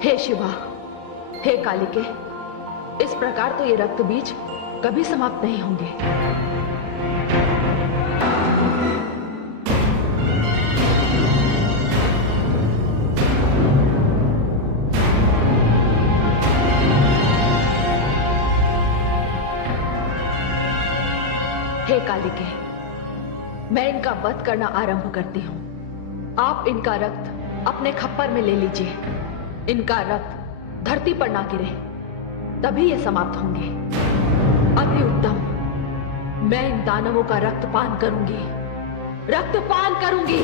हे शिवा, हे कालिके, इस प्रकार तो ये रक्त बीज कभी समाप्त नहीं होंगे। हे कालिके, मैं इनका वध करना आरंभ करती हूं। आप इनका रक्त अपने खप्पर में ले लीजिए। इनका रक्त धरती पर ना गिरे, तभी ये समाप्त होंगे। अति उत्तम। मैं इन दानवों का रक्तपान करूंगी, रक्तपान करूंगी।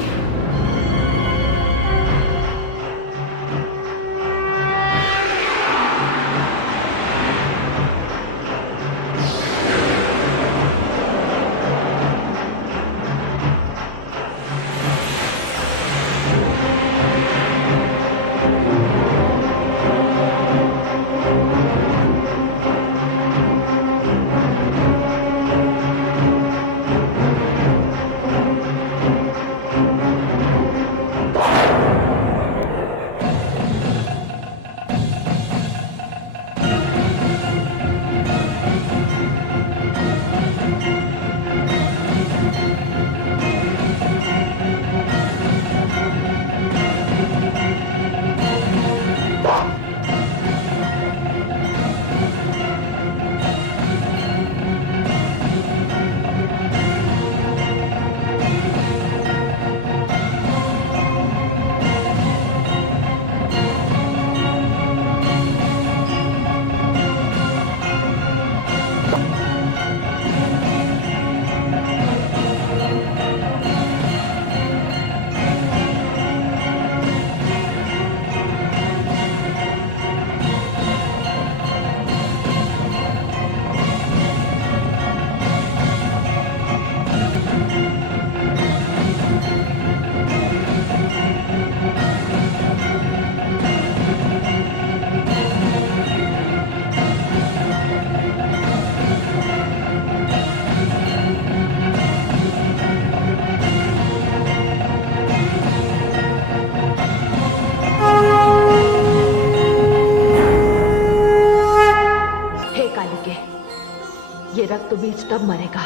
ये रक्त बीज तब मरेगा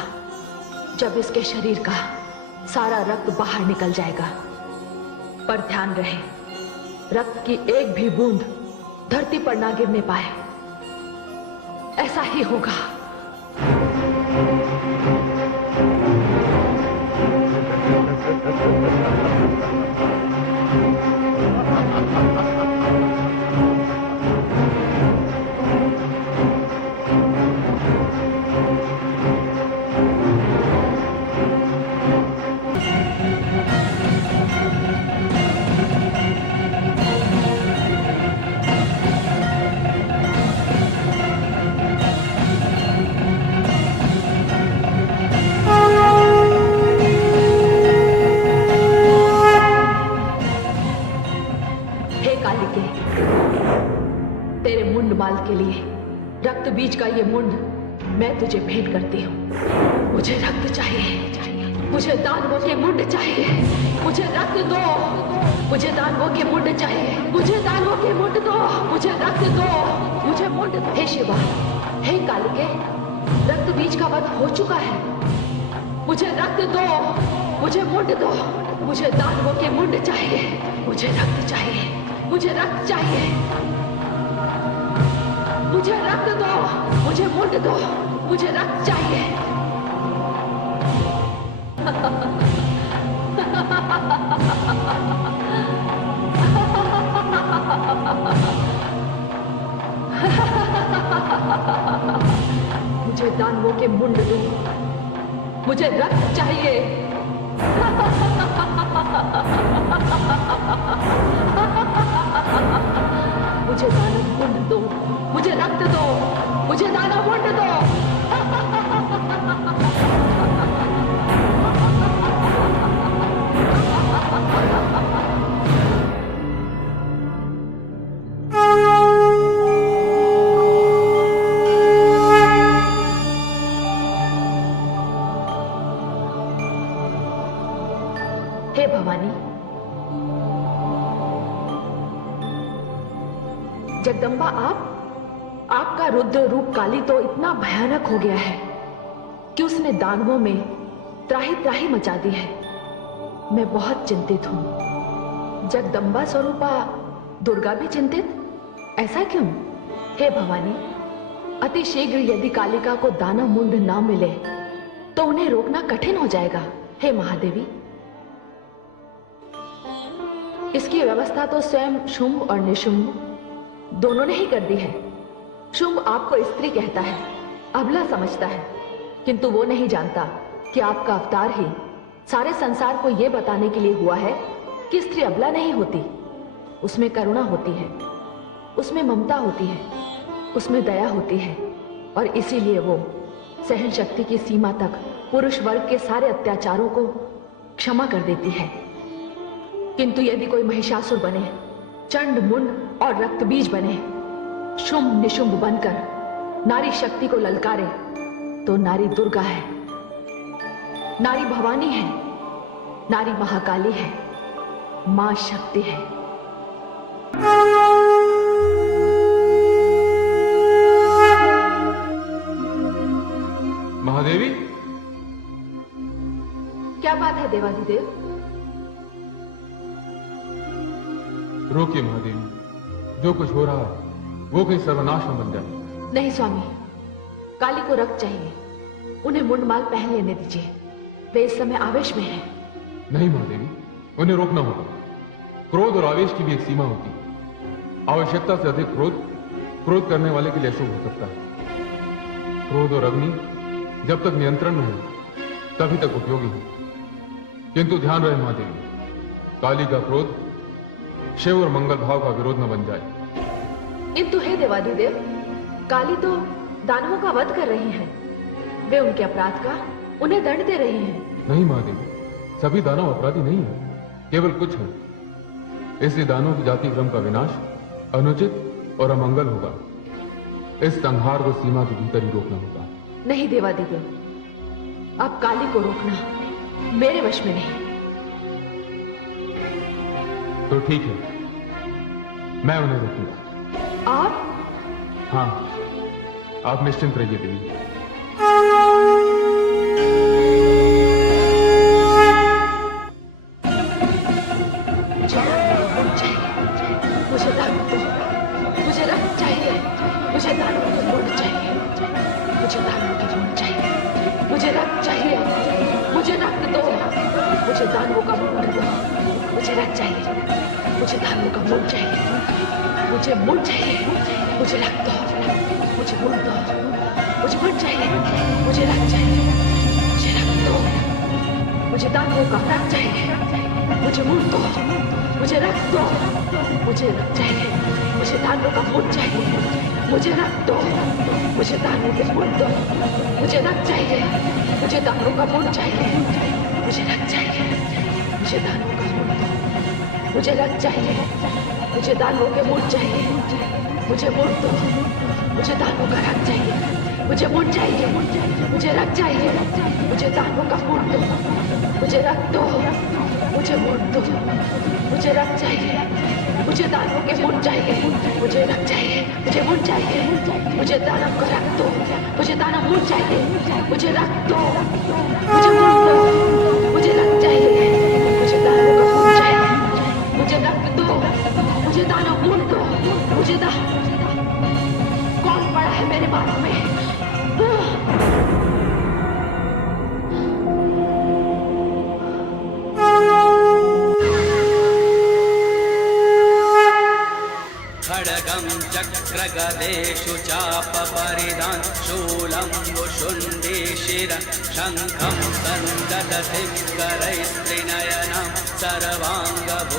जब इसके शरीर का सारा रक्त बाहर निकल जाएगा। पर ध्यान रहे, रक्त की एक भी बूंद धरती पर ना गिरने पाए। ऐसा ही होगा। तेरे मुंड माल के लिए रक्त बीज का ये मुंड मैं तुझे भेंट करती हूँ। मुझे रक्त चाहिए, मुझे दानवों के मुंड चाहिए, मुझे रक्त दो, मुझे दानवों के मुंड चाहिए, मुझे दानवों के मुंड दो, मुझे रक्त दो, मुझे मुंड दो। हे शिवा, हे कालिके, रक्त बीज का वध हो चुका है। मुझे रक्त दो, मुझे मुंड दो, मुझे दानवों के मुंड चाहिए, मुझे रक्त चाहिए, मुझे रक्त चाहिए, मुझे रक्त दो, मुझे मुंड दो, मुझे रक्त चाहिए। मुझे दानवों के मुंड दो, मुझे रक्त चाहिए। मुझे दानव मुंड दो, मुझे रक्त दो, मुझे दानव मुंड दो। हे भवानी, जगदम्बा, आपका रुद्र रूप काली तो इतना भयानक हो गया है कि उसने दानवों में त्राही त्राही मचा दी है। मैं बहुत चिंतित हूं। जगदम्बा स्वरूपा दुर्गा भी चिंतित? ऐसा क्यों? हे भवानी, अति शीघ्र यदि कालिका को दानव मुंड ना मिले तो उन्हें रोकना कठिन हो जाएगा। हे महादेवी, इसकी व्यवस्था तो स्वयं शुंभ और निशुंभ दोनों ने ही कर दी है। शुंभ आपको स्त्री कहता है, अबला समझता है, किंतु वो नहीं जानता कि आपका अवतार ही सारे संसार को यह बताने के लिए हुआ है कि स्त्री अबला नहीं होती। उसमें करुणा होती है, उसमें ममता होती है, उसमें दया होती है, और इसीलिए वो सहन शक्ति की सीमा तक पुरुष वर्ग के सारे अत्याचारों को क्षमा कर देती है। किंतु यदि कोई महिषासुर बने, चंड मुंड और रक्तबीज बने, शुंभ निशुंभ बनकर नारी शक्ति को ललकारे, तो नारी दुर्गा है, नारी भवानी है, नारी महाकाली है, मां शक्ति है। महादेवी, क्या बात है देवाधिदेव? रोकिए महादेवी, जो कुछ हो रहा है वो कहीं सर्वनाश न बन जाए। नहीं स्वामी, काली को रक्त चाहिए, उन्हें मुंडमाल पहन लेने दीजिए, वे इस समय आवेश में हैं। नहीं महादेवी, उन्हें रोकना होगा। क्रोध और आवेश की भी एक सीमा होती है। आवश्यकता से अधिक क्रोध करने वाले के लिए अशुभ हो सकता है। क्रोध और अग्नि जब तक नियंत्रण में हो तभी तक उपयोगी है। किंतु ध्यान रहे महादेवी, काली का क्रोध शिव और मंगल भाव का विरोध न बन जाए। किंतु हे देवाधिदेव, काली तो दानवों का वध कर रही हैं, वे उनके अपराध का उन्हें दंड दे रही हैं। नहीं महादेवी, सभी दानव अपराधी नहीं है, केवल कुछ है। इसलिए दानवों की जाति क्रम का विनाश अनुचित और अमंगल होगा। इस संहार को सीमा के भीतर ही रोकना होगा। नहीं देवाधिदेव, अब काली को रोकना मेरे वश में नहीं। तो ठीक है, मैं उन्हें रोकूंगा। आप? हाँ, आप निश्चिंत रहिए देवी। मुझे रक्त दो, मुझे रक्त चाहिए, मुझे दानवों के मुंड चाहिए, मुझे दानवों के मुंड चाहिए, मुझे रक्त चाहिए, मुझे रक्त दो, मुझे दानवों का मुंड दो, मुझे रक्त चाहिए, मुझे दानवों का मुंड चाहिए, मुझे मुंड चाहिए, मुझे रक्त दो, मुझे मुंड दो, मुझे मुंड चाहिए, मुझे रक्त चाहिए, मुझे रक्त दो, मुझे दानवों का रक्त चाहिए, मुझे मुंड दो, मुझे रक्त दो, मुझे रक्त चाहिए, मुझे दानवों का मुंड चाहिए, मुझे रक्त दो, मुझे दानवों के मुंड दो, मुझे रक्त चाहिए, मुझे दानवों का मुंड चाहिए, मुझे रक्त चाहिए, मुझे दानवों का मुंड दो, मुझे रक्त चाहिए, मुझे दानवों के मुंड चाहिए, मुझे मुंड दो, मुझे दानवों का रक्त चाहिए, मुझे मुंड चाहिए, मुझे रक्त चाहिए, मुझे दानवों का मुंड दो, मुझे रक्त दो, मुझे मुंड दो, मुझे रक्त चाहिए, मुझे दानवों के मुंड चाहिए, मुझे रक्त चाहिए, मुझे मुंड चाहिए, मुझे दानव का रक्त दो, मुझे दानव मुंड चाहिए, मुझे रक्त दो, मुझे मुंड दो, मुझे रक्त चाहिए, मुझे दानवों का मुंड चाहिए, मुझे रक्त दो, मुझे दानव मुंड दो, मुझे कौन पड़ा है मेरे बालों में? खड्गं चक्रगदेषु चापपरिधान् शूलं वुशुण्डे शिरः शङ्खं सन्ददति करैस्त्रिनयनं सर्वाङ्गभूषावृताम्।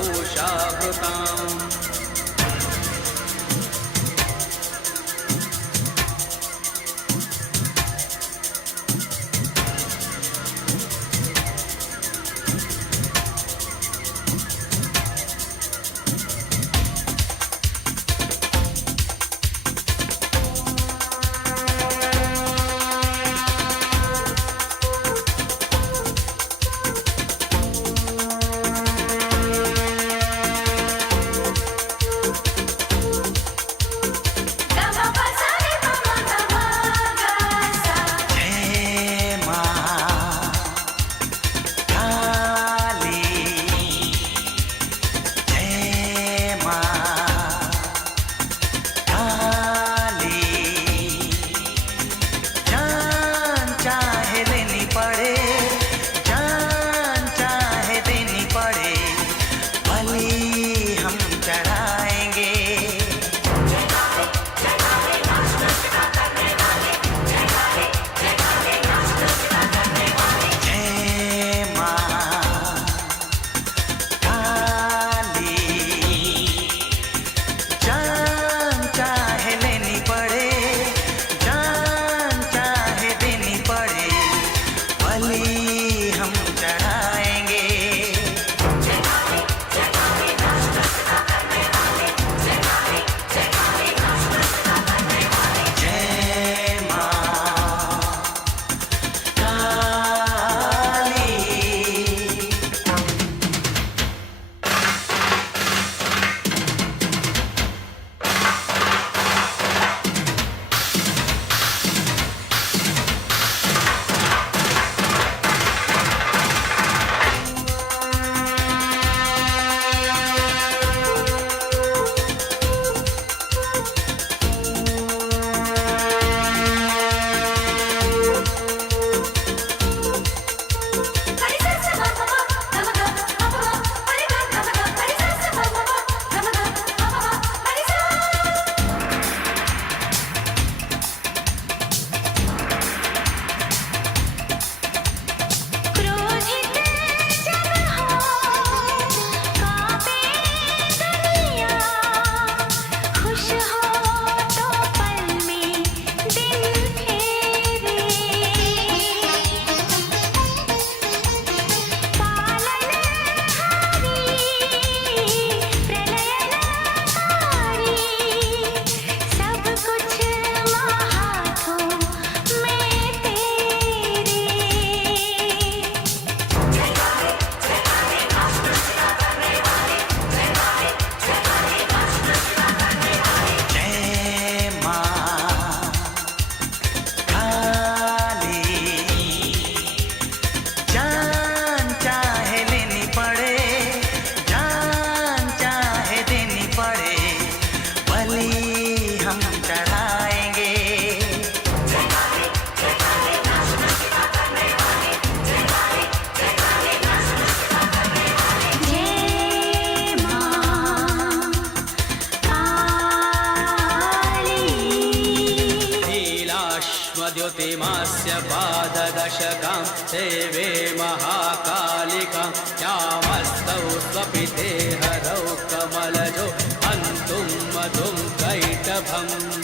सेवे महाकालिका श्यामस्तौ स्वपिते हरौ कमलजो हन्तुं मधुं कैटभम्